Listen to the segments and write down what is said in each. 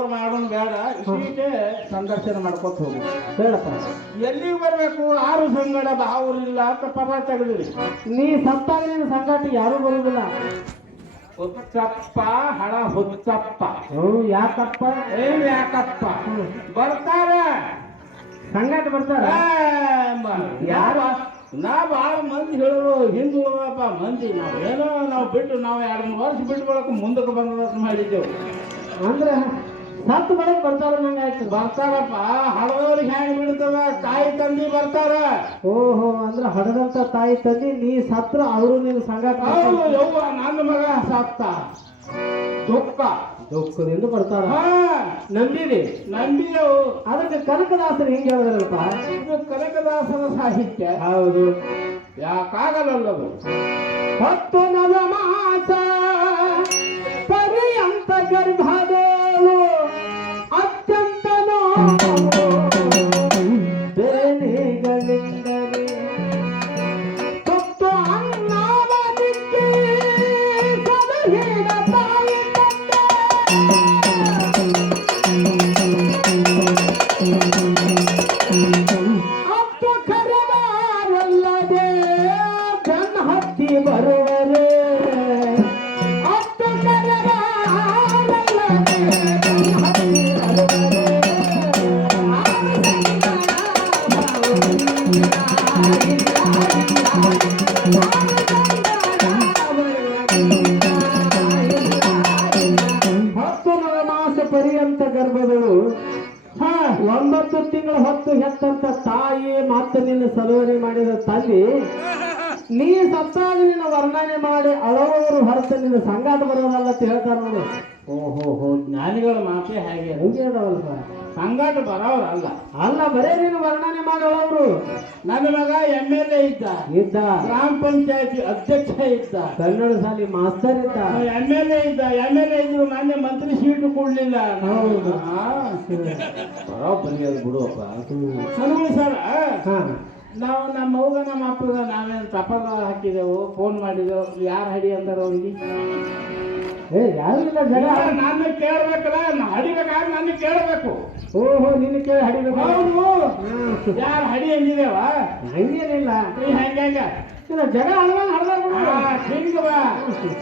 ಅವ್ರು ಮಾಡೋಣ ಬೇಡ, ಇಷ್ಟೇ ಸಂದರ್ಶನ ಮಾಡ್ಕೊತ ಹೋಗು. ಹೇಳಪ್ಪ, ಎಲ್ಲಿಗೆ ಬರ್ಬೇಕು? ಆರು ಸಂಗಡ ಬಾವುರಿಲ್ಲ ಅಂತ ಪದ ತೆಗೆದ್ರಿ. ನೀ ಸತ್ತಾಗ ನಿನ್ನ ಸಂಗಾಟ ಯಾರು ಬರುದಿಲ್ಲ. ಹುಚ್ಚಪ್ಪ ಹಣ ಹುಚ್ಚಪ್ಪ. ಯಾಕಪ್ಪ? ಏನ್ ಯಾಕಪ್ಪ? ಬರ್ತಾರ ಸಂಗಾಟ ಬರ್ತಾರ. ಯಾರು? ನಾ ಭಾಳ ಮಂದಿ ಹೇಳೋರು ಹಿಂದುಳದಪ್ಪ ಮಂದಿ. ನಾವೇನೋ ನಾವು ಬಿಟ್ಟು ನಾವು 2-3 ವರ್ಷ ಬಿಟ್ಟು ಬಳಕ ಮುಂದಕ್ಕೆ ಬಂದ ಮಾಡಿದ್ದೆವು. ಅಂದ್ರೆ ಸತ್ತು ಬೆಳಗ್ಗೆ ಬರ್ತಾರ ನಂಗೆ ಆಯ್ತು. ಬರ್ತಾರಪ್ಪ, ಹಡದವ್ರಿಗೆ ಹ್ಯಾಂಗ ಬಿಡ್ತದ? ತಾಯಿ ತಂದಿ ಬರ್ತಾರ. ಓಹೋ, ಅಂದ್ರೆ ಹಡದಂತ ತಾಯಿ ತಂದಿ ನೀ ಸತ್ರ ಅವರು ನಿನ್ನ ಸಂಗಾಟ. ಹೌದು ಯವ್ವ, ನನ್ನ ಮಗ ಸತ್ತ. ದುಃಖದಿಂದ ಬರ್ತಾರ. ನಂಬಿದೆ ನಂಬಿದೆವು. ಅದಕ್ಕೆ ಕನಕದಾಸರು ಹಿಂಗೆ ಹೇಳಿದ್ರಲ್ಪ, ಇದು ಕನಕದಾಸರ ಸಾಹಿತ್ಯ. ಹೌದು, ಯಾಕಾಗಲ್ಲದು. 10 ನವಮಾಸ ಪರ್ಯಂತ ಗರ್ಭದೇಳು ಅತ್ಯಂತ ಬೇನೆಗಳಿಂದಲೇ ತುತ್ತು ಅನ್ನವನಿಗೆ ಸಲಹಿದ ತಾಯಿ ಅಪ್ಪು ಕರೆದಾರಲ್ಲದೆ ಜನ ಹತ್ತಿ ಬರುವರೆ. ಅಪ್ಪು ಕರೆದಾರಲ್ಲದೆ ಜನ ಹತ್ತಿ ಬರುವರೆ. ಪರ್ಯಂತ ಗರ್ಭಗಳು 9 ತಿಂಗಳ ಹೊತ್ತು ಹೆತ್ತಂತ ತಾಯಿ ಮತ್ತು ನಿನ್ನ ಸಲುವನೆ ಮಾಡಿದ ತಂದೆ ನೀ ಸತ್ತಾಗ ನಿನ್ನ ವರ್ಣನೆ ಮಾಡಿ ಅಳವರು ಹೊರತ ನಿನ್ನ ಸಂಗಾಟ ಬರೋದಲ್ಲ ಅಂತ ಹೇಳ್ತಾರ ನೋಡಿ. ಓಹೋ, ಜ್ಞಾನಿಗಳ ಮಾತೇ ಹಾಗೆ. ಹಂಗೆ ಅದಾವಲ್ಲ, ಸಂಗಾಟ ಬರೋರಲ್ಲ. ಅಲ್ಲ, ಬರೇ ನೀನು ವರ್ಣನೆ ಮಾಡಿ ಅಳವರು. ನನ್ನ ಮಗ MLA ಇದ್ದ, ಗ್ರಾಮ ಪಂಚಾಯತಿ ಅಧ್ಯಕ್ಷ ಇದ್ದ, ಕನ್ನಡ ಶಾಲೆ ಮಾಸ್ತರ್ ಇದ್ದ, MLA ಇದ್ರು ಮಾನ್ಯ ಮಂತ್ರಿ ಸೀಟು ಕೊಡ್ಲಿಲ್ಲ. ಹೌದು, ಬರೋಬ್ಬರಿ ಅದು ಬಿಡುವಪ್ಪ. ಸನ್ಗುಳಿ ಸರ್, ನಾವು ನಮ್ಮ ಮಗ ನಮ್ಮ ಅಪ್ಪಗ ನಾವೇನು ತಪದ ಹಾಕಿದೆವು, ಫೋನ್ ಮಾಡಿದೆವು. ಯಾರು ಹಡಿ ಅಂದಾರ ಅವ್ರಿಗೆ? ಯಾರಿಲ್ಲ ಜನ. ನನ್ನ ಕೇಳ್ಬೇಕಲ್ಲ, ಹಡಿಬೇಕಾದ್ರೆ ನನ್ನ ಕೇಳಬೇಕು. ಓಹೋ, ನಿನ್ನ ಕೇಳಿ ಹಡಿಬೇಕು. ಹೌದು, ಯಾರು ಹಡಿ ಅಂದಿದೇವ? ಹಂಗೇನಿಲ್ಲ, ಹೆಂಗ ಜಗ ಹಡ್ದಾರ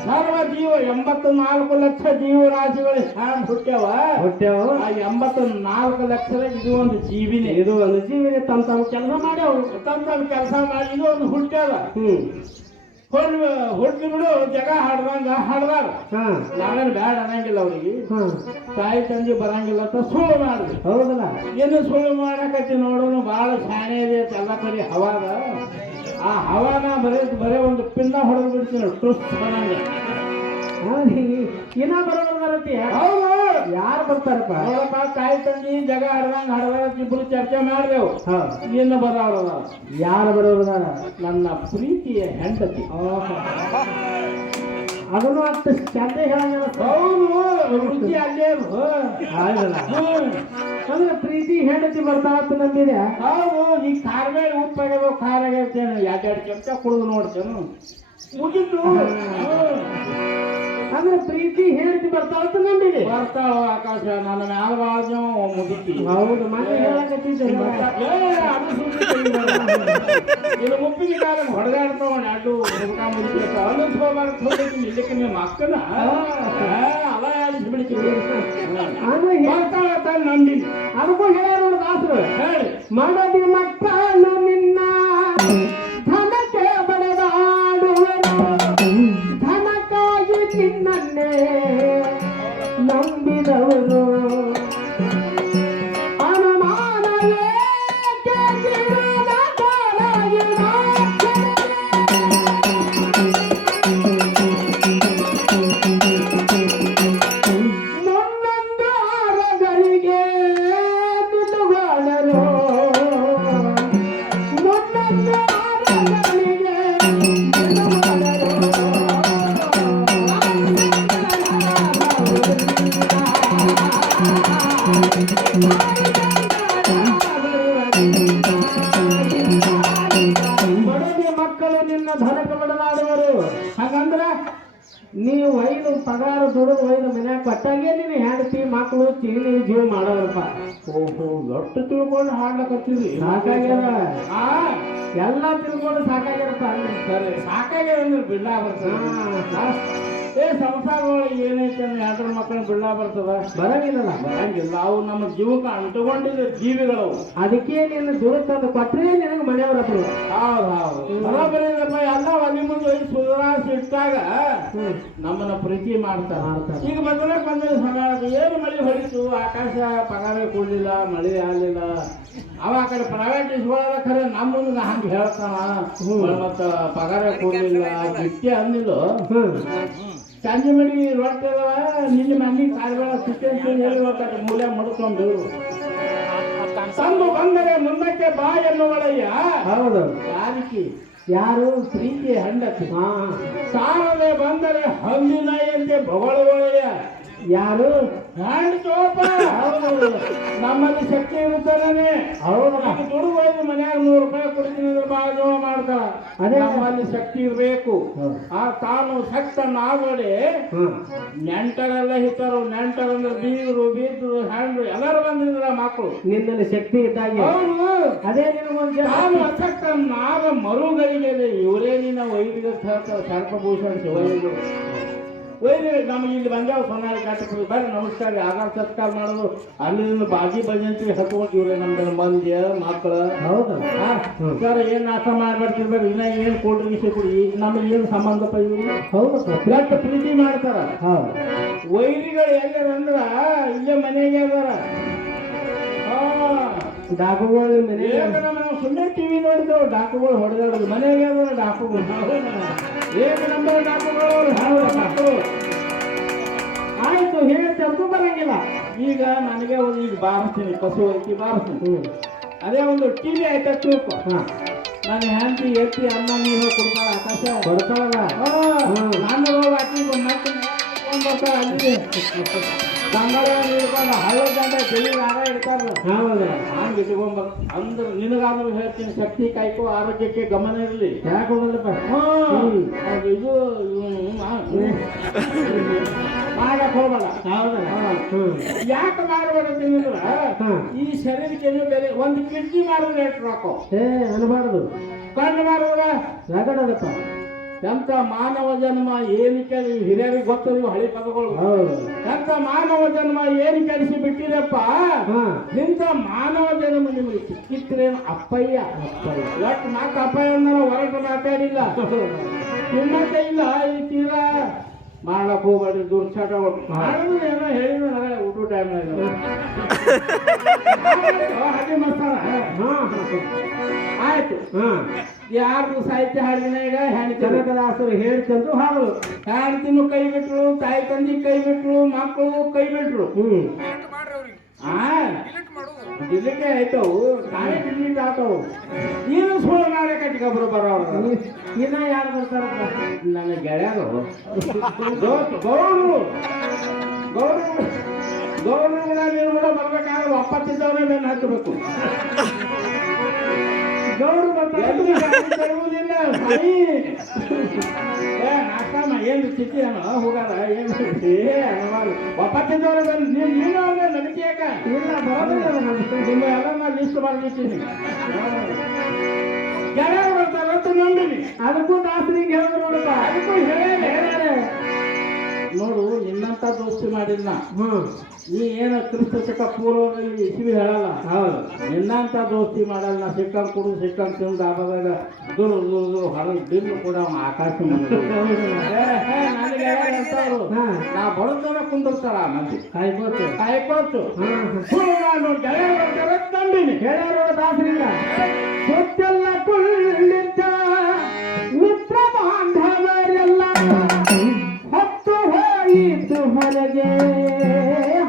ಸರ್ವ ಜೀವ 84 ಲಕ್ಷ ಜೀವರಾಶಿಗಳು ಹ್ಯಾಂಗ ಹುಟ್ಟ್ಯಾವ. 84 ಲಕ್ಷದ ಇದು ಒಂದು ಜೀವಿನೇ. ತಮ್ಮ ಕೆಲಸ ಮಾಡ್ಯಾವ, ತಮ್ಮ ಕೆಲಸ ಮಾಡಿ ಇದು ಒಂದು ಹುಟ್ಟ್ಯಾವ. ಹುಟ್ಟಿ ಬಿಡು, ಜಗ ಹಡ್ದಾರ. ನಾವೇನು ಬ್ಯಾಡ ಅನ್ನಂಗಿಲ್ಲ ಅವ್ರಿಗೆ. ತಾಯಿ ತಂದೆ ಬರಂಗಿಲ್ಲ ಅಂತ ಸುಳ್ಳು ಮಾಡಿದ್ವಿ. ಹೌದಲ್ಲ, ಏನು ಸುಳ್ಳು ಮಾಡಕತ್ತಿ ನೋಡೋನು. ಬಹಳ ಶಾಣೆ ಇದೆ, ಎಲ್ಲ ಕಡೆ ಹವಾದ. ಆ ಹವಾನ ಬರೇ ಒಂದು ಪಿನ್ನ ಹೊಡೆದು ಬಿಡ್ತೀನಿ. ಟುಸ್ ಬರಂಗೆ ಇನ್ನ ಬರೋದರತಿ. ಹೌದು, ಯಾರು ಬರ್ತಾರಪ್ಪ? ನೋಡಪ್ಪ, ತಾಯಿ ತಂದಿ ಜಗ ಹಡ್ದಾರ ಇಬ್ರು ಚರ್ಚೆ ಮಾಡ್ದೇವು. ಇನ್ನು ಬರೋರ ಯಾರು ಬರೋದಾರ? ನನ್ನ ಪ್ರೀತಿಯ ಹೆಂಡತಿ. ಅದನ್ನು ಅಷ್ಟು ಚಂದ ಹೇಳಂಗ. ಹೌದು, ರುಚಿ ಅಲ್ಲೇ ಅಂದ್ರೆ ಪ್ರೀತಿ ಹೆಂಡತಿ ಬರ್ತಾಳಂತ ನಂಬಿದೆ. ಹೌದು, ಈ ಖಾರ ಮೇಲೆ ಉಪ್ಪಾಗ್ಯದ, ಖಾರ ಆಗೈತೇನು, 2 ಚಮಚ ಕುಡಿದು ನೋಡ್ತೇನು, ಮುಗಿತು. ಅಂದ್ರೆ ಪ್ರೀತಿ ಹೆಂಡತಿ ಬರ್ತಾಳಂತ ನಂಬಿದೆ. ಬರ್ತಾಳ ಆಕಾಶ, ನನ್ನ ಮ್ಯಾಲ ಬಾಳ ಮುಗಿತಿ. ಹೌದು, ಮನೆ ಹೇಳಕತ್ತಿದ್ದೆ. ಇದು ಮುಪ್ಪಿನ ಕಾಲ ಹೊಡೆದಾಡ್ತಾವ. 2 ಮುಖ ಮುಗಿತ ಅನ್ನಿಸ್ಕೋಬಾರ್ದು. ಇಲ್ಲಕ್ಕೆ ನಿಮ್ಮ ಅಕ್ಕನ ಅಲ ಆಡಿಸ್ಬಿಡ್ತೀವಿ. ಬರ್ತಾಳ ನಂಬಿ. ಅದಕ್ಕೂ ಹೇಳ್ಯಾರ ನೋಡಿ ದಾಸರು. ಹೇಳಿ, ಮಾಡದಿ ಮಕ್ಕಳು ನಿನ್ನ ಧನಕ್ಕೆ ಬಡದಾಡುವರು, ಧನಕ್ಕಾಗಿ ನಿನ್ನನ್ನೇ ನಂಬಿದವರು. ಮಕ್ಕಳು ನಿನ್ನ ಧನಕ ಬಡಲಾಡುವರು. ಹಾಗಂದ್ರ ನೀವು 5 ಪಗಾರ ದುಡಿದು ಒಯ್ದು ಮನ್ಯಾಗ ಕೊಟ್ಟಾಗೆ ನೀನು ಹೆಂಡತಿ ಮಕ್ಕಳು ಚೀನಿ ಜೀವ ಮಾಡೋರಪ್ಪ. ಓಹೋ ದೊಡ್ಡ ತಿಳ್ಕೊಂಡು ಹಾಡ್ಲಕತ್ತಿದ್ವಿ. ಸಾಕಾಗ್ಯದ, ಆ ಎಲ್ಲ ತಿಳ್ಕೊಂಡು ಸಾಕಾಗ್ಯದಪ್ಪ ಅಲ್ಲಿ. ಸರಿ ಸಾಕಾಗ್ಯದ ಅಂದ್ರೆ ಬಿಡ್ಲಾ ಬರ್ತದ. ಏ ಸಂಸಾರ ಒಳಗೆ ಏನೈತೆ ಅಂದ್ರೆ ಯಾವ್ದ್ರ ಮಕ್ಕಳನ್ನ ಬಿಡ್ಲಾ ಬರ್ತದ? ಬರಂಗಿಲ್ಲಲ್ಲ. ಬರಂಗಿಲ್ಲ. ಅವು ನಮ್ಮ ಜೀವಕ್ಕೆ ಅಂಟುಕೊಂಡಿದ್ದ ಜೀವಿಗಳು. ಅದಕ್ಕೆ ನೀನು ದುಡ್ಡು ತಂದು ಕೊಟ್ರೆ ನಿನಗೆ ಮನೆಯವರಪ್ಪ. ಹೌದು ಹೌದು ಬರೋಬರಿಲ್ಲಪ್ಪ. ಎಲ್ಲ ಒಲಿ ಮುಂದೆ ಹೋಗಿ ಸುಧಾರಿಸಿ ಇಟ್ಟಾಗ ನಮ್ಮನ್ನ ಪ್ರೀತಿ ಮಾಡ್ತಾರೆ. ಈಗ ಬದಲಾಗ ಬಂದ ಸಮಯ ಏನು ಮಳೆ ಹೊಡಿತು, ಆಕಾಶ ಪಗಾರ ಕೊಡ್ಲಿಲ್ಲ, ಮಳೆ ಆಗಲಿಲ್ಲ. ಅವ ಆ ಕಡೆ ಪ್ರೈವೇಟ್ ಇಸ್ಕೊಳ್ಳೋದ ಖರೆ ನಮ್ಮ ಮುಂದೆ ಹಂಗೆ ಹೇಳ್ತಾನ ಮತ್ತ ಪಗಾರ ಕೊಡ್ಲಿಲ್ಲ ನಿತ್ಯ ಅಂದಿಲ್ಲ. ಸಂಜೆ ಮಡಿ ರೊಟ್ಟಿ ಅದಾವ ನಿನ್ನ ಮನೆ ಕಾರ್ಬೇಳ ಸಿಕ್ಕಂತ ಹೇಳಿ ಹೋಗ್ತಾರೆ. ಮೂಲೆ ಮುಡ್ಕೊಂಡು ತಂದು ಬಂದರೆ ಮುಂದಕ್ಕೆ ಬಾ ಎನ್ನುವಳಯ್ಯ. ಹೌದು. ಯಾರಿಕಿ ಯಾರು? ಪ್ರೀತಿ ಹೆಂಡತಿ. ಸಾರದೆ ಬಂದರೆ ಹಂದಿನ ಎಂದೇ ಬೊಗಳುವಳಯ್ಯ. ಯಾರು? ಹೌದು. ನಮ್ಮಲ್ಲಿ ಶಕ್ತಿ ಇರುತ್ತಾನೆ. ಹೌದಾ? ದುಡ್ಡು ಹೋಯ್ತು ಮನ್ಯಾಗ 100 ರೂಪಾಯಿ ಕೊಡ್ತೀನಿ ಅಂದ್ರೆ ಭಾಳ ಜೀವ ಮಾಡ್ತಾರ. ಅದೇ ನಮ್ಮಲ್ಲಿ ಶಕ್ತಿ ಇರಬೇಕು. ಆ ತಾನು ಶಕ್ತನಾಗಡೆ ನೆಂಟರೆಲ್ಲ ಹಿತಾರು. ನೆಂಟರಂದ್ರೆ ಬೀಗರು ಬೀದ್ರು ಹ್ಯಾಂಡ್ರು ಎಲ್ಲರೂ ಬಂದಿದ್ರ ಮಕ್ಕಳು. ನಿನ್ನಲ್ಲಿ ಶಕ್ತಿ ಇದ್ದಾಗೆ. ಹೌದು. ಅದೇ ನಿನಗೊಂದು ತಾನು ಅಸಕ್ತನಾಗ ಮರುಗಳಿಗೆ ಇವರೇ ನಿನ್ನ ವೈದ್ಯ ಸರ್ಪಭೂಷಣ ಶಿವಲಿಂಗ ಒಯ್ದು ನಮಗೆ ಇಲ್ಲಿ ಬಂದೇವು. ಸೊನ್ನಾಳಿ ಕಾಟಕ್ಕೆ ಬರ್ರಿ ನಮಸ್ಕಾರ ಆಗಾರ ಸತ್ಕಾರ ಮಾಡೋದು. ಅಲ್ಲಿಂದ ಬಾಜಿ ಭಜಂತಿ ಹತ್ಕೊಂಡು ಇವ್ರೆ ನಮ್ದು ಮಂದಿ ಮಕ್ಕಳು. ಹೌದಾ? ಸರ್ ಏನು ನಾಶ ಮಾಡ್ಬಾರ್ತಿರ್ಬೇಡಿ. ಇನ್ನ ಏನು ಕೋಲ್ಡ್ ಡ್ರಿಂಕ್ಸ್ ಕೊಡಿ, ನಮಗೆ ಏನು ಸಂಬಂಧಪ್ಪ ಇವ್ರು? ಹೌದು. ಎಷ್ಟು ಪ್ರೀತಿ ಮಾಡ್ತಾರ. ಹೌದು. ವೈರಿಗಳು ಎಲ್ಲರ ಅಂದ್ರ ಇಲ್ಲೇ ಮನೆಗೆ ಅದಾರ. ಡಾಕುಗಳು ನಾವು ಸುಮ್ಮನೆ ಟಿವಿ ನೋಡಿದ್ದೆವು. ಡಾಕುಗಳು ಹೊಡೆದಾಡೋದು ಮನೆಗೆ ಅದಾರ ಡಾಕುಗಳು. ಏಕ ನಂಬರ್ ಡಾಕುಗಳು. ಆಯ್ತು ಹೇಳ್ತೆ ಅಂತೂ ಬರಂಗಿಲ್ಲ. ಈಗ ನನಗೆ ಒಂದು ಈಗ ಬಾರಿಸ್ತೀನಿ, ಕಸು ಐತಿ ಬಾರಿಸ್ತೀನಿ. ಅದೇ ಒಂದು ಟಿವಿ ಆಯ್ತಾ ತಿಳ್ಕೊ. ನಾನು ಹ್ಯಾಂತಿ ಎತ್ತಿ ಅನ್ನ ನೀರು ಕೊಡ್ತಾಳ ಆಕಾಶ ಕೊಡ್ತಾಳಲ್ಲ. ನಾನು ಹಾಕಿ ಮತ್ತೆ ಬರ್ತಾರ ಅಲ್ಲಿ ಬಂಗಾಳ ಇಡ್ಕೊಂಡು ಹಳ್ಳ ಗಂಟೆ ಬೆಳಿಗ್ಗೆ ಆಗ ಇಡ್ತಾರ. ಹಂಗೆ ಇಟ್ಕೊಂಡ್ಬರ್ ಅಂದ್ರೆ ನಿನಗಾದ್ರೂ ಹೇಳ್ತೀನಿ, ಶಕ್ತಿ ಕಾಯ್ಕೋ, ಆರೋಗ್ಯಕ್ಕೆ ಗಮನ ಇರಲಿ. ಯಾಕೆ ಹೋಗಲ್ಲಪ್ಪ? ಇದು ಮಾಡಕ್ ಹೋಗಲ್ಲ. ಯಾಕೆ ಮಾಡ್ಬೇಕಂತಂದ್ರ ಈ ಶರೀರಕ್ಕೆ ಬೇರೆ ಒಂದು ಕಿಡ್ನಿ ಮಾಡಿದ್ರೆ ಎಷ್ಟು ರೊಕ್ಕ ಅನ್ಬಾರ್ದು. ಕಣ್ಣು ಮಾಡಿದ್ರ ಯಾಕಡದಪ್ಪ? ಎಂತ ಮಾನವ ಜನ್ಮ ಏನಕ್ಕೆ ಹಿರಿಯರಿಗೆ ಗೊತ್ತು ನೀವು ಹಳಿ ಪದಗಳು. ಎಂತ ಮಾನವ ಜನ್ಮ ಏನು ಕೆಡಿಸಿ ಬಿಟ್ಟಿರಪ್ಪ. ಇಂಥ ಮಾನವ ಜನ್ಮ ನಿಮಗೆ ಸಿಕ್ಕಿತ್ರೇನು ಅಪ್ಪಯ್ಯ. ಒಟ್ಟು ನಾಲ್ಕು ಅಪ್ಪಯ್ಯ ಹೊರಟು ಮಾತಾಡಿಲ್ಲ. ನಿಮ್ಮತ್ತೆ ಇಲ್ಲ ಈ ತೀರಾ ಮಾಡಕ್ ಹೋಗ್ಬೇಡ್ರಿ ದುರ್ಚಾಟಗಳು. ಮಾಡಿದ್ರು ಏನೋ ಹೇಳಿದ್ರು ನನಗೆ ಊಟ ಟೈಮ್ನಾಗ ಹಾಗೆ ಮಸ್ತಾರ. ಆಯ್ತು. ಯಾರು ಸಾಹಿತ್ಯ ಹಾಡಿನ ಈಗ ಕನಕದಾಸರು ಹೇಳ್ತಂದ್ರು ಹಾಡು. ಹೆಣ್ತಿನೂ ಕೈ ಬಿಟ್ರು, ತಾಯಿ ತಂದಿ ಕೈ ಬಿಟ್ರು, ಮಕ್ಕಳು ಕೈ ಬಿಟ್ರು. ಡಿಲಿಟ್ ಆಯ್ತವು, ತಾನೇ ಡಿಲಿಟ್ ಆಗ್ತಾವು. ಏನು ಸುಳ್ಳು ನಾಡಕಟ್ಟಿಗೆ ಒಬ್ರು ಬರೋರು. ಇನ್ನ ಯಾರು ಬರ್ತಾರಪ್ಪ? ನನ್ನ ಗೆಳೆಯರು ಗೌರವರು ಗೌರವರು ಕೂಡ ನೀವು ಕೂಡ ಬರ್ಬೇಕಾದ್ರೆ ಒಪ್ಪತ್ತಿದ್ದವರೇ ಮೇಲೆ ಹಚ್ಚಬೇಕು. ಗೌರವ ತರುವುದಿಲ್ಲ. ನಾಷ್ಟಮ್ಮ ಏನು ಸ್ಥಿತಿ ಅನ್ನೋ ಹೋಗಾರ ಏನು ಒಪ್ಪತ್ತಿದ್ದವ್ರೆ ಬಂದು ನೀನು ಅವ್ರೆ ನಡಿಕೆ ಯಾಕ ಇಲ್ಲ ಬರೋದಿಲ್ಲ. ನಿಮ್ಮ ಎಲ್ಲ ನಾ ಲಿಸ್ಟ್ ಬರ್ದಿದ್ದೀನಿ. ಗೆಳೆಯರು ಬರ್ತಾರೆ ಅಂತ ನಂಬಿನಿ. ಅದಕ್ಕೂ ದಾಸರಿಗೆ ಹೇಳಿದ್ರು ನೋಡಪ್ಪ. ಅದಕ್ಕೂ ಹೇಳ್ಯಾರೆ ನೋಡು, ನಿನ್ನಂತ ದೋಸ್ತಿ ಮಾಡಿಲ್ಲ. ನೀ ಏನು ಕ್ರಿಸ್ತ ಶಕ ಪೂರ್ವದಲ್ಲಿ ಇಸಿವಿ ಹೇಳಲ್ಲ. ಹೌದು, ನಿನ್ನಂತ ದೋಸ್ತಿ ಮಾಡಲ್ಲ. ನಾ ಸಿಕ್ಕಂಗೆ ಕುಡಿದು ಸಿಕ್ಕಂಗೆ ತಿಂದು ಆದಾಗ ದುರು ಹೊರಗೆ ಬಿಲ್ಲು ಕೂಡ ಆಕಾಶ ನನಗೆ ಅಂತವ್ರು ನಾ ಬಡತನ ಕುಂದಿರ್ತಾರ ಮಂದಿ ಕಾಯ್ಕೋತು ನಾನು ಗೆಳೆಯರು ಬರ್ತಾರೆ ನಂಬಿನಿ. ಗೆಳೆಯರು ದಾಸರಿಲ್ಲ ಗೊತ್ತೆಲ್ಲ ಕುಳ್ಳಿದ್ದ ಮಿತ್ರ ಬಾಂಧವರೆಲ್ಲ ಹೊತ್ತು ಹೋಯಿತು ಹೊರಗೆ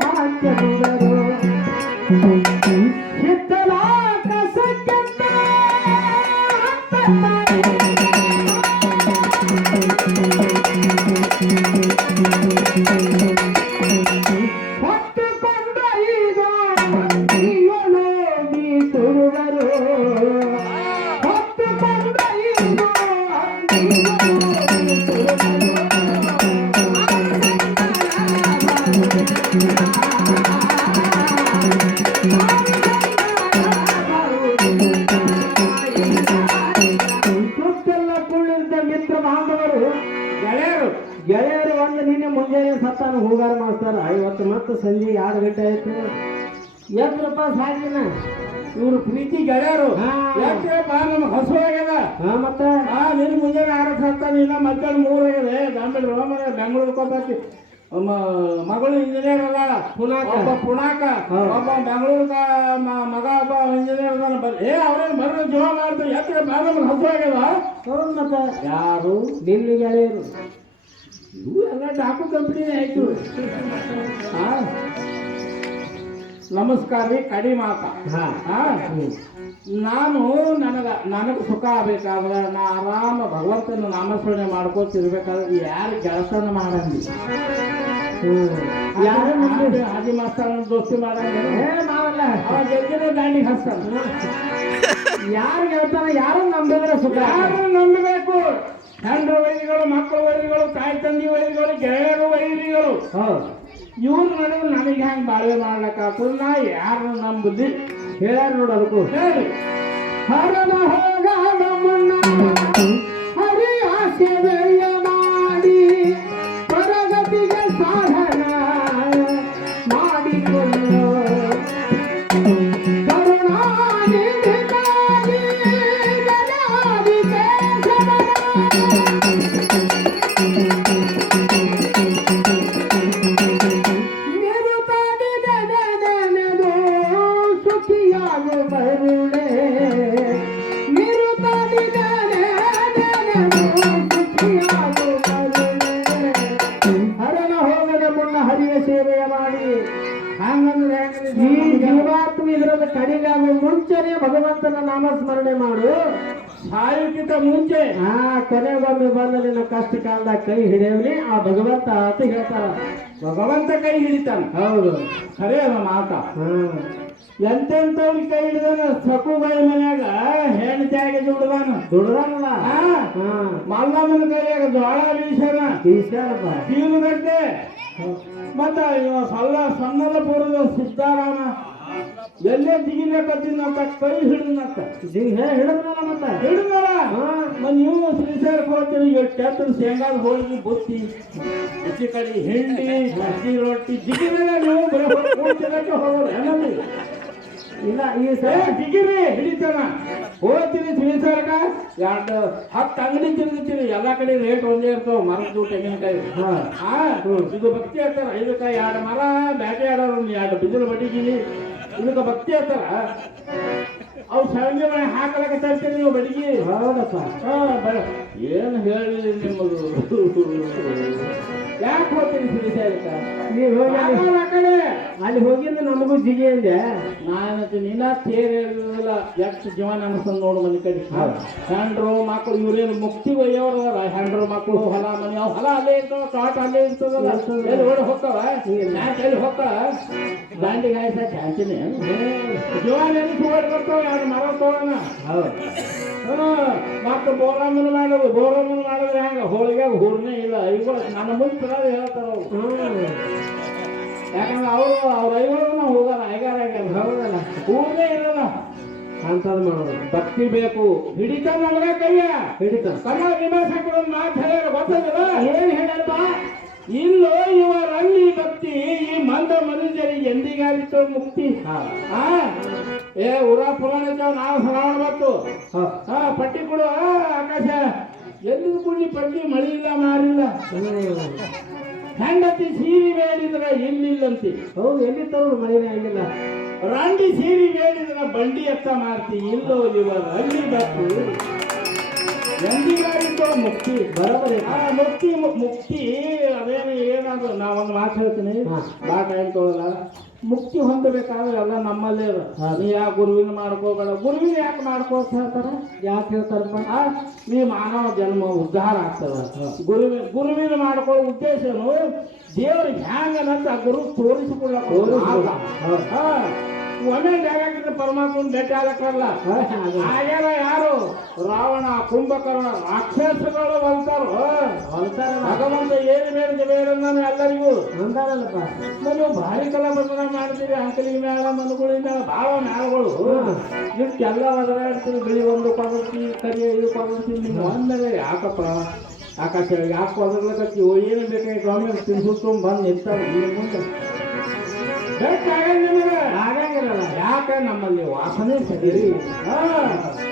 ಹಾಕಿದರು. ಹಿತ್ತಲಾಕಸಕ್ಕೆಂದ ಹೊತ್ತುಕೊಂಡ ಈಗ ನೋಡಿ ತುರುವರು. ಹೊತ್ತುಕೊಂಡ ಈಗ ಸುತ್ತೆಲ್ಲ ಕುಳ್ಳಿದ್ದ ಮಿತ್ರ ಬಾಂಧವರು ಗೆಳೆಯರು ಒಂದು ನಿನ್ನೆ ಮುಂಜಾನೆ ಸತ್ತಾನ ಹೂಗಾರ ಮಾಡ್ತಾರ ಇವತ್ತು ಮತ್ತೆ ಸಂಜೆ 2 ಗಂಟೆ ಆಯ್ತು ಎದ್ರಪ್ಪ ಸಾಗಿನ ಇವ್ರು ಪ್ರೀತಿ ಗೆಳೆಯರು ಹಾ. ಯಾಕೆಪ್ಪ ನಮ್ಗೆ ಹಸು ಆಗ್ಯದ ಮತ್ತೆ ನಿನ್ ಮುಂಜಾನೆ 6 ಹತ್ತಾನ ಇನ್ನ ಮಧ್ಯಾಹ್ನ 3 ಆಗ್ಯದೆ ಗಾಂಬಿ ಬೆಂಗಳೂರು ಹೋಗ್ಬೇಕು ಮಗಳು ಇಂಜಿನಿಯರ್ ಅದ ಪುನಾಕ. ಒಬ್ಬ ಪುಣಾಕ ಹಾ. ಒಬ್ಬ ಬೆಂಗಳೂರು ಮಗ ಒಬ್ಬ ಇಂಜಿನಿಯರ್ ಅದಾನ ಅವ್ರೇನ್ ಬರ್ರಿ ಜೀವ ಮಾಡ್ತಾರೆ ಯಾಕೆ ನಮ್ಗೆ ಹಸು ಆಗ್ಯದ ಹೌದು ಮತ್ತೆ ಯಾರು ನಿನ್ನ ಗೆಳೆಯರು ಇವು ಎಲ್ಲ ಡಾಕು ಕಂಪ್ನಿ ಆಯ್ತು ಹಾ ನಮಸ್ಕಾರ ರೀ ಕಡಿ ಮಾತ ಹಾ ಹಾ ನಾನು ನನಗೆ ಸುಖ ಆಗ್ಬೇಕಾದ್ರೆ ನಾ ಆರಾಮ ಭಗವಂತನ ನಾಮಸ್ಮರಣೆ ಮಾಡ್ಕೋತಿರ್ಬೇಕಾದ್ರೆ ಯಾರು ಕೆಲಸನ ಮಾಡಂಗಿ ಯಾರು ಹಾದಿ ಮಾಸ್ತರ್ ದೋಸ್ತಿ ಮಾಡಂಗ ನಾವಲ್ಲ ಅವ ಜಲ್ದಿನೇ ದಾಂಡಿಗೆ ಹಚ್ತಾನ ಯಾರು ಗೆಳ್ತಾನ ಯಾರು ನಂಬಿದ್ರೆ ಸುಖ ಯಾರು ನಂಬಬೇಕು ಹೆಂಡ್ರ ವೈರಿಗಳು ಮಕ್ಕಳ ವೈರಿಗಳು ತಾಯಿ ತಂದಿ ವೈರಿಗಳು ಗೆಳೆಯರು ವೈರಿಗಳು ಹೌದು ಇವ್ರ ನಡುವೆ ನನಗೆ ಹೆಂಗೆ ಬಾಳ್ವೆ ಮಾಡ್ಲಿಕ್ಕಾಗ್ತದೆ ನಾ ಯಾರು ನಂಬುದಿ ಹೇಳ್ಯಾರ ನೋಡು ಅದಕ್ಕೂ ಹೇಳಿ ಹರನ ಹೋಗಾದ ಮುನ್ನ ಹರಿ ಆಸೆಯ ಮಾಡಿ ಪ್ರಗತಿಗೆ ಸಾಧನ ಮಾಡಿಕೊಳ್ಳು ಕರುಣಾನಿಧಿಗಾಗಿ ಜನಾದಿ ಸುಖಿಯಾಗು ಬರುಳೆ ಹರನ ಹೋಗದ ಮುನ್ನ ಹರಿಯ ಸೇವೆಯ ಮಾಡಿ ಹಂಗಂದ್ರೆ ಈ ಜೀವಾತ್ಮ ಇದರದ ಕಡಿಗಾಗುವ ಮುಂಚೆನೆ ಭಗವಂತನ ನಾಮಸ್ಮರಣೆ ಮಾಡು ಸಾಯೋಕ್ಕಿಂತ ಮುಂಚೆ ಆ ಕೊನೆಗೊಮ್ಮೆ ಬಂದ ನಿನ್ನ ಕಷ್ಟ ಕಾಲದಾಗ ಕೈ ಹಿಡಿಯವನಿ ಆ ಭಗವಂತ ಅಂತ ಹೇಳ್ತಾರ ಭಗವಂತ ಕೈ ಹಿಡಿತಾನ ಹೌದು ಖರೇ ಅದ ಮಾತ ಹ್ಮ್ ಎಂತೆಂತವ್ರಿಗೆ ಕೈ ಹಿಡಿದಾನ ಸಕುಬಾಯಿ ಮನ್ಯಾಗ ಹೆಣ್ತಿಯಾಗಿ ದುಡ್ದಾನ ದುಡ್ದಲ್ಲ ಮಲ್ಲಮ್ಮನ ಕೈಯಾಗ ಜೋಳ ಬೀಸಾನ ಈಶ್ವರಪ್ಪ ಕೀಲುಗಟ್ಟೆ ಮತ್ತ ಇವ ಸಣ್ಣದ ಪೂರ್ವದ ಸಿದ್ದಾರಾಮ ಎಲ್ಲೇ ಜಿಗಿಬೇಕಂತ ಕೈ ಹಿಡಿದನಂತ ಹಿಡಿದ್ರಲ್ಲ ಮತ್ತ ಹಿಡಿದಲ್ಲ ನೀವು ಶ್ರೀಶೈಲಕ್ಕೆ ಹೋಗ್ತೀವಿ ಎಷ್ಟು ಶೇಂಗಾದ ಹೋಳಿಗೆ ಬುತ್ತಿ ಹೆಚ್ಚು ಕಡೆ ಹಿಂಡಿ ಅಜ್ಜಿ ರೊಟ್ಟಿ ಜಿಗಿದ್ರೆ ನೀವು ಬರೀ ಹೋಗ್ತಿರಕ್ಕೆ ಹೋಗೋರು ಏನಂದ್ರೆ ಇಲ್ಲ ಈ ಸರಿ ಜಿಗಿರಿ ಹಿಡಿತಾನ ಹೋಗ್ತೀನಿ ಶ್ರೀಶೈಲಕ್ಕ 10 ಅಂಗಡಿ ತಿರುಗುತ್ತೀನಿ ಎಲ್ಲಾ ಕಡೆ ರೇಟ್ ಒಂದೇ ಇರ್ತಾವ ಮರದ್ದು ತೆಂಗಿನಕಾಯಿ ಇದು ಭಕ್ತಿ ಹೇಳ್ತಾರ 5 ಕಾಯಿ 2 ಮರ ಬ್ಯಾಟೆ ಆಡೋರು 2 ಬಿಸಿಲು ಬಡಿಗಿಲಿ ಇದಕ್ಕೆ ಭಕ್ತಿ ಹೇಳ್ತಾರ ಅವು ಶಾವಿಗೆ ಮನೆ ಹಾಕಲಕ್ಕ ತರ್ತೀನಿ ನೀವು ಬಡಿಗಿ ಹೌದಪ್ಪ ಏನು ಹೇಳಿ ನಿಮ್ಮದು ಯಾಕೆ ಹೋಗ್ತೀನಿ ಶ್ರೀಶೈಲಕ್ಕ ನೀವು ಹೋಗಿ ಆ ಕಡೆ ಅಲ್ಲಿ ಹೋಗಿದ್ದು ನಮಗೂ ಜಿಗಿ ಅಂದೆ ನಾನು ನೀನ ತೇರ್ ಹೇಳಿಲ್ಲ ಎಷ್ಟು ಜೀವನ ಅನ್ಸ್ಕೊಂಡು ನೋಡು ಮನೆ ಕಡೆ ಹೆಂಡ್ರು ಮಕ್ಕಳು ಇವ್ರೇನು ಮುಕ್ತಿ ಒಯ್ಯವ್ರ ಹೆಂಡ್ರು ಮಕ್ಕಳು ಹೊಲ ಮನೆ ಅವು ಹೊಲ ಅಲ್ಲೇ ಇರ್ತಾವ ತೋಟ ಅಲ್ಲೇ ಇರ್ತದಲ್ಲ ಎಲ್ಲಿ ಓಡಿ ಹೋಗ್ತಾವ ಯಾಕೆ ಎಲ್ಲಿ ಹೋಗ್ತಾವ ದಾಂಡಿಗೆ ಹಾಯ್ಸಕ್ಕೆ ಹಾಕ್ತೀನಿ ಜೀವನ ಎಲ್ಲಿ ಓಡಿ ಬರ್ತಾವ 2 ಮರ ತಗೋಣ ಮತ್ತೆ ಬೋರಮ್ಮನ ಮಾಡಿದ್ರೆ ಹೆಂಗ ಹೋಳಿಗೆ ಹೂರ್ನೇ ಇಲ್ಲ ಈಗ ನನ್ನ ಮುಂದೆ ಹೇಳ್ತಾರ ಅವ್ರು ಯಾಕಂದ್ರೆ ಅವ್ರ ಐವರು ಹೋಗಾರ ಹೌದಲ್ಲ ಹೂರ್ನೇ ಇರಲ್ಲ ಅಂತದ್ ಮಾಡೋದು ಭಕ್ತಿ ಬೇಕು ಹಿಡಿತ ನಮಗ ಕೈಯ ಹಿಡಿತ ಕನ್ನಡ ವಿಮರ್ಶಕರು ಮಾತು ಹೇಳ್ಯಾರ ಗೊತ್ತದಿಲ್ಲ ಏನ್ ಹೇಳಪ್ಪ ಇಲ್ಲೋ ಇವರಲ್ಲಿ ಭಕ್ತಿ ಈ ಮಂದ ಮನುಷ್ಯರಿಗೆ ಎಂದಿಗಾಗಿತ್ತು ಮುಕ್ತಿ ಉರ ಪುರಾಣ ನಾವು ಶ್ರಾವಣ ಬಂತು ಪಟ್ಟಿ ಕೊಡು ಆಕಾಶ ಎಲ್ಲಿದು ಕುಡಿ ಪಟ್ಟಿ ಮಳಿ ಇಲ್ಲ ಮಾರಿಲ್ಲ ಹೆಂಡತಿ ಸೀರಿ ಬೇಡಿದ್ರ ಇಲ್ಲಿಲ್ಲಂತಿ ಹೌದು ಎಲ್ಲಿ ತರೋದು ಮಳೆನೇ ಆಗಿಲ್ಲ ರಾಂಡಿ ಸೀರಿ ಬೇಡಿದ್ರ ಬಂಡಿ ಎತ್ತ ಮಾರ್ತಿ ಇಲ್ಲೋ ಇವರಲ್ಲಿ ಭಕ್ತಿ ಎಂದಿಗಾಗಿತ್ತು ಮುಕ್ತಿ ಬರೋಬರಿ ಮುಕ್ತಿ ಅದೇನು ಏನಾದ್ರು ನಾವೊಂದು ಮಾತು ಹೇಳ್ತೀನಿ ಬಾ ಟೈಮ್ ತೊಗೊಳಲ್ಲ ಮುಕ್ತಿ ಹೊಂದಬೇಕಾದ್ರೆ ಎಲ್ಲ ನಮ್ಮಲ್ಲೇ ಅದ ನೀ ಯಾಕೆ ಗುರುವಿನ ಮಾಡ್ಕೋಬೇಡ ಗುರುವಿನ ಯಾಕೆ ಮಾಡ್ಕೋತ ಹೇಳ್ತಾರ ಯಾಕೆ ಹೇಳ್ತಾರಪ್ಪ ನೀ ಮಾನವ ಜನ್ಮ ಉದ್ಧಾರ ಆಗ್ತದ ಗುರುವಿನ ಮಾಡ್ಕೊಳ್ಳೋ ಉದ್ದೇಶನು ದೇವ್ರಿಗೆ ಹ್ಯಾಂಗನಂತ ಗುರು ತೋರಿಸಿಕೊಳ್ಳ ಒಮ್ಮೆ ಜಾಗಕ್ಕೆ ಪರಮಾತ್ಮನ ಭೇಟಿ ಆಗಕ್ಕಲ್ಲ. ಆಗ್ಯಾರ ಯಾರು? ರಾವಣ, ಕುಂಭಕರ್ಣ, ರಾಕ್ಷಸಗಳು ಹೊಲ್ತಾರೋ. ಭಗವಂತ ಏನು ಬೇಡ ಬೇಡ ನಾನು ಎಲ್ಲರಿಗೂ ಅಂದಾರಲ್ಲಪ್ಪ. ನೀವು ಭಾರಿ ಕಲಾ ಬಂಧನ ಮಾಡ್ತೀರಿ. ಅಂಕಲಿಗೆ ಮೇಳ, ಮನುಗಳಿಂದ ಭಾಳ ಮೇಳಗಳು ಇದಕ್ಕೆಲ್ಲ ಒದರಾಡ್ತೀನಿ. ಬಿಳಿ ಒಂದು ಕೊಡರ್ತಿ, ಕರಿ ಇದು ಕೊಡರ್ತಿ. ನೀವು ಅಂದಾಗ ಯಾಕಪ್ಪ ಆಕಾಶ ಯಾಕೆ ಒದರ್ಲಕತ್ತಿ? ಏನು ಬೇಕಾಗಿ ಗೌರ್ಮೆಂಟ್ ತಿನ್ಸುತ್ತೊಂದು ಬಂದು ನಿಂತಾರ ಮುಂದೆ ಭೇಟಿ ಆಗಲ್ಲ ನಿಮಗೆ. ಆಗಂಗಿರಲ್ಲ. ಯಾಕೆ ನಮ್ಮಲ್ಲಿ ವಾಸನೆ ಸರಿ.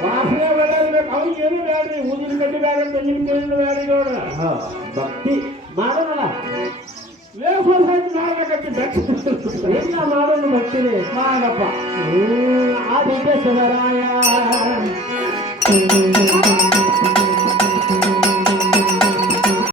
ವಾಸನೆ ಒಳ್ಳೆಯಬೇಕು. ಅವ್ರಿಗೆ ಏನು ಬೇಡ್ರಿ, ಊದಿನ ಕಡ್ಡಿ ಬೇಡ, ತೆಂಗಿನಕಾಯಿನ ಬೇಡ. ನೋಡ ಭಕ್ತಿ ಮಾಡೋಣಲ್ಲ. ವೇಫರ್ ಮಾಡ್ಬೇಕಂತ ಭಕ್ತಿ ಇಲ್ಲ ಮಾಡೋಣ ಬರ್ತೀನಿ. ಮಾಡಪ್ಪ. ಆದಿತ್ಯ ಶಿವರಾಯ